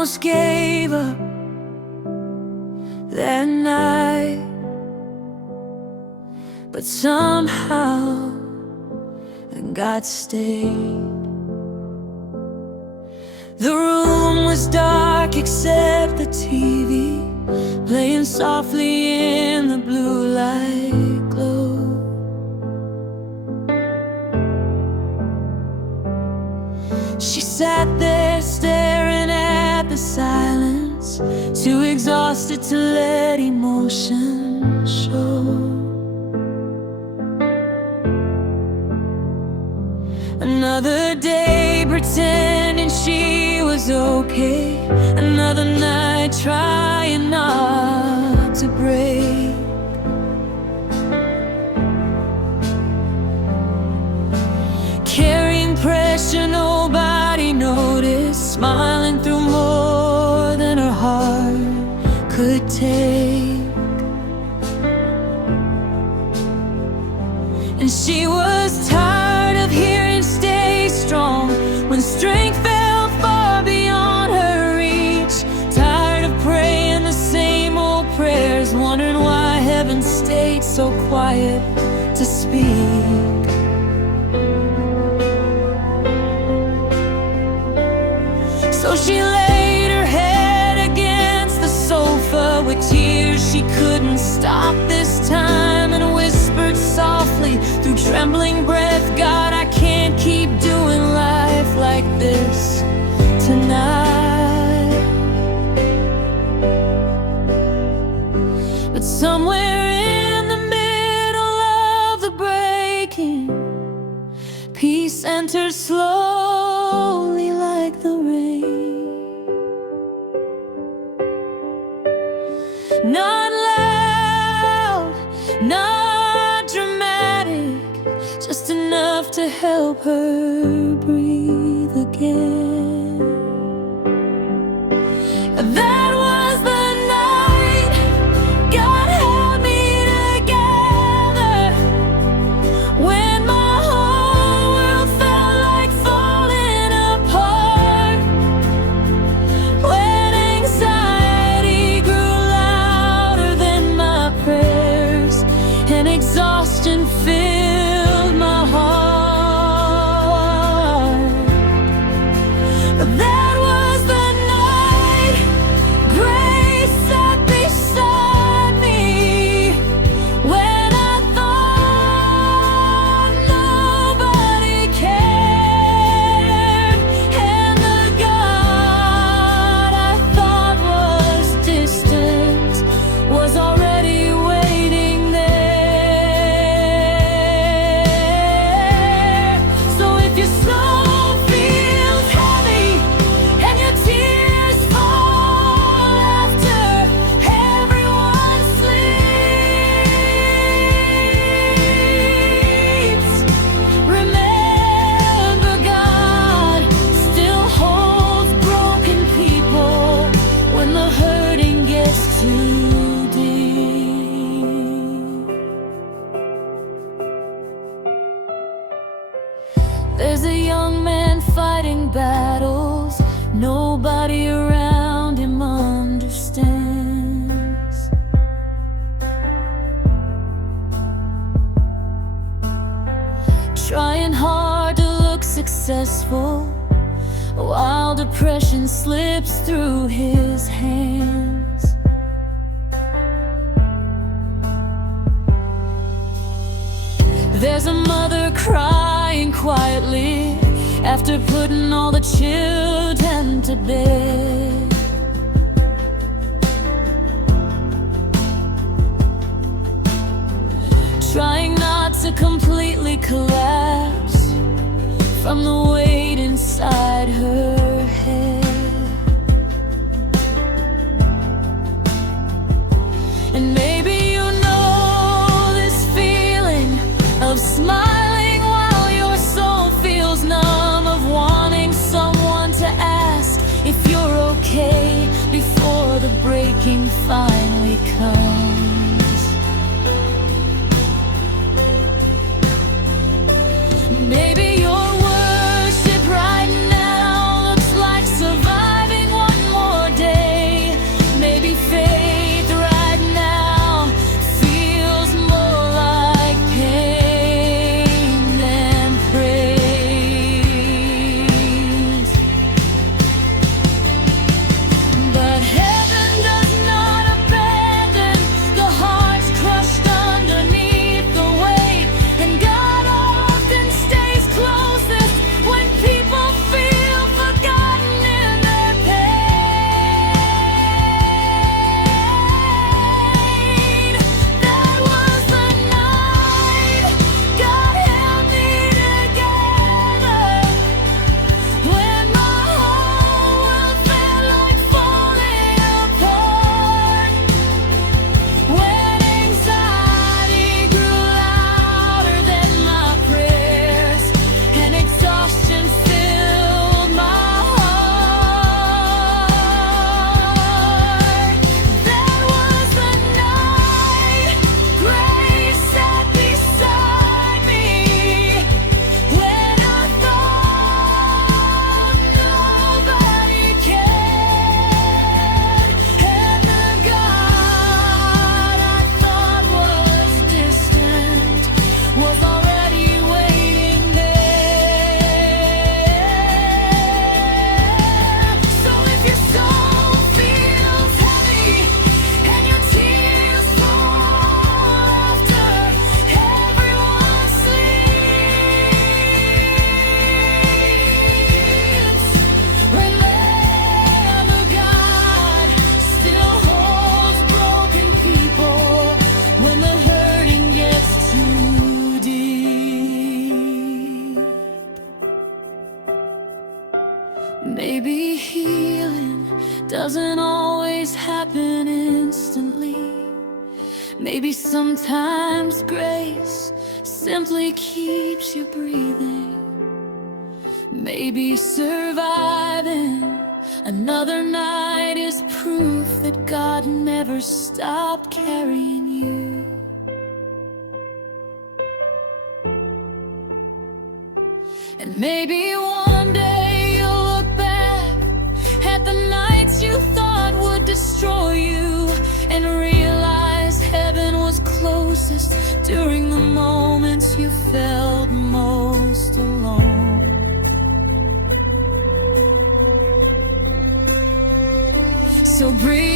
almost gave up that night, but somehow God stayed. The room was dark except the TV playing softly in the blue light glow. She sat there staring at the silence, too exhausted to let emotion show. Another day pretending she was okay, another night trying not to break. Carrying pressure nobody noticed, smiling through more than her heart could take. And she was tired of hearing stay strong when strength fell far beyond her reach. Tired of praying the same old prayers, wondering why heaven stayed so quiet to speak. So she laid her head against the sofa with tears she couldn't stop this time, and whispered softly through trembling breath, God, I can't keep doing life like this tonight. But somewhere in the middle of the breaking, peace enters slowly like the rain. Not loud, not dramatic, just enough to help her breathe again. That was the night God held me together, when my whole world felt like falling apart, when anxiety grew louder than my prayers and exhaustion filled my heart. That was the night grace sat beside me, when I thought nobody cared, and the God I thought was distant was already waiting there. So if your soul feels heavy and your tears fall after everyone sleeps, remember God still holds broken people when the hurting gets too deep. There's a young man fighting battles nobody around him understands. Trying hard to look successful while depression slips through his hands. There's a mother crying quietly after putting all the children to bed. Trying not to completely collapse from the weight inside her head. And maybe you know this feeling of smiling while your soul feels numb, of wanting someone to ask if you're okay before the breaking finally comes. Maybe your worship right now looks like surviving one more always happen instantly. Maybe sometimes grace simply keeps you breathing. Maybe surviving another night is proof that God never stopped carrying you. And maybe one day you'll look back at the nights you thought would destroy you and realize heaven was closest during the moments you felt most alone. So breathe